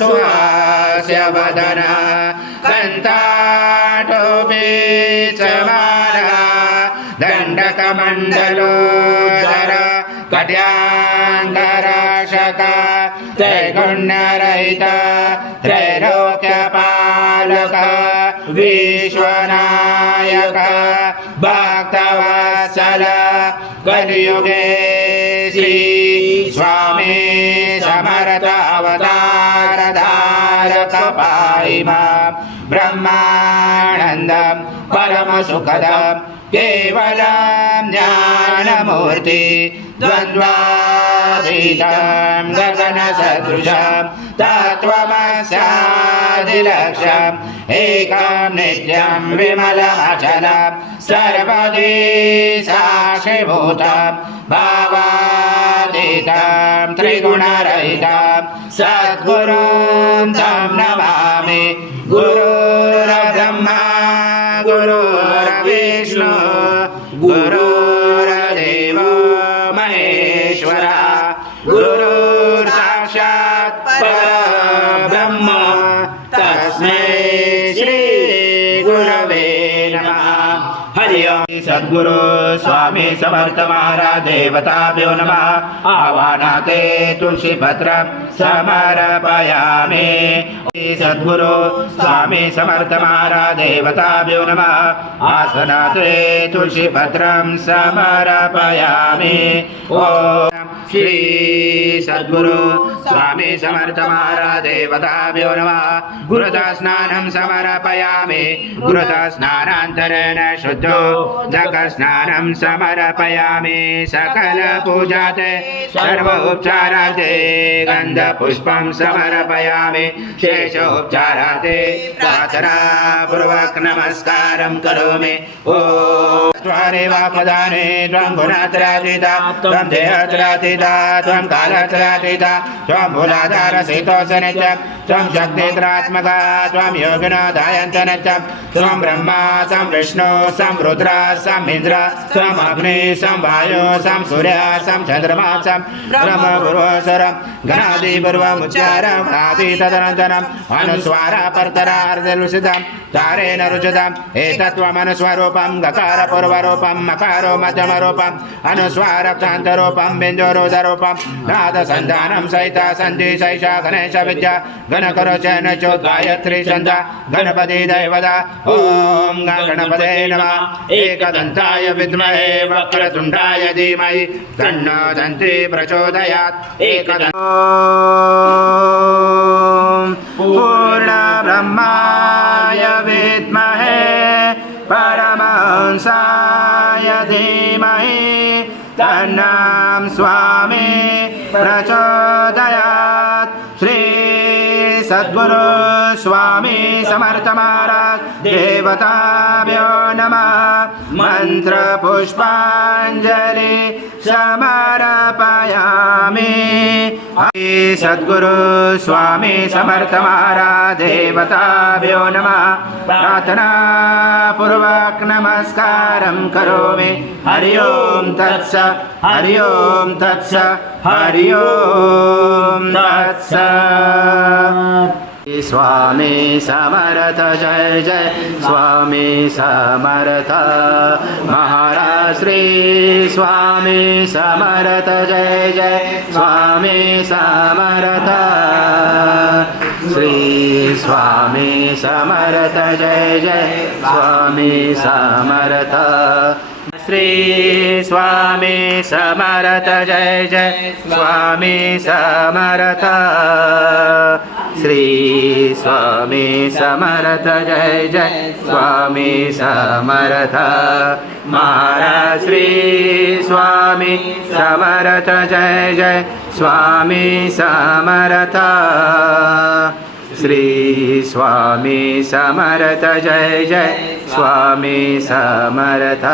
सुहास्य वदन कंठाटोपीचमाला दंडकमंडलोदर कट्यांगरक्षक त्रैगुण्यरहित त्रैलोक्यपालक विश्वनायक भक्तवत्सल कलियुगे श्री स्वामी समर्थ अवतार धारक पाहि मां ब्रह्मानंदं परम सुखदं केवलं ज्ञानमूर्ति द्वन्द्वातीतं गगनसदृशं तत्त्वमस्यादिलक्ष्यम् एकं नित्यं विमलमचलं सर्वदि साक्षिभूतं भावातीतं त्रिगुणरहितं सद्गुरुं तं नमामि गुरुर्ब्रह्मा गुरुर्विष्णु गुरुर्देवो महेश्वरा गुरुर्साक्षात् परब्रह्म तस्मै श्री गुरवे नमः। हरि ओम। सद्गुरु स्वामी समर्थ महाराज देवताभ्यो नमः। आवाहनाते तुलसी पत्रं समर्पयामि। सद्गुरु स्वामी समर्थ महाराज देवताभ्यो नमः। आसनाते तुलसी पत्रं समर्पयामि। ओम श्री सद्गुरु स्वामी समर्थ महाराज देवताभ्यो नमः। गुरुता स्नानं समर्पयामि। गुरुता स्नानान्तरेण शुद्धो जगस्नानं समर्पयामि। सकल पूजाते सर्वोपचाराते गन्धपुष्पं समर्पयामि। शेषोपचाराते प्रार्थना पूर्वक नमस्कारं करोमि। ओम त्वरेवापदाने त्वं गुणत्रयातीता त्वं देहत्रयातीता त्वं कालत्रयातीता त्वं मूलाधारस्थितोऽसनित्यं त्वं शक्तित्रात्मका त्वं योगिनोऽधायन्तनित्यं त्वं ब्रह्मा त्वं विष्णु त्वं रुद्र त्वं इन्द्र त्वं अग्नि त्वं वायु त्वं सूर्य त्वं चन्द्रमा त्वं ब्रह्मपूर्वस्वरं गणादिपूर्वमुच्चारं तदनन्तरम् अनुस्वारापर्तरार्धलुषितं तारेण रुचितम् एतत्त्वमनुस्वरूपं गकारपूर्वरूपं मकारो मध्यमरूपम् अनुस्वारक्षान्तरूपं बिन्दुरुदरूपं नादसन्धानं सहिता सन्धि सैषा गणेश विद्या गणकरोचन गायत्री छन्दा गणपति दैवता। ओम गणपते नमः। एकदन्ताय विद्महे वक्रतुण्डाय धीमहि तन्नो दन्ती प्रचोदयात्। एकदन्त पूर्णब्रह्माय विद्महे परमहंसाय धीमहि तन्नं स्वामी प्रचोदयात्। श्री सद्गुरु स्वामी समर्थ महाराज देवताभ्यो नमः। मंत्र पुष्पांजलि समर्पयामि। सद्गुरु स्वामी समर्थ महाराज देवताभ्यो नमः। प्रार्थना पूर्वक नमस्कारं करोमि। हरि ओम तत्सत् हरि ओम तत्सत् हरि ओम तत्सत्। स्वामी समर्थ जय जय स्वामी समर्थ महाराज श्री स्वामी समर्थ जय जय स्वामी समर्थ श्री स्वामी समर्थ जय जय स्वामी समर्थ श्री स्वामी समर्थ जय जय स्वामी समर्थ श्री स्वामी समर्थ जय जय स्वामी समर्थ महाराज श्री स्वामी समर्थ जय जय स्वामी समर्थ श्री स्वामी समर्थ जय जय स्वामी समर्थ।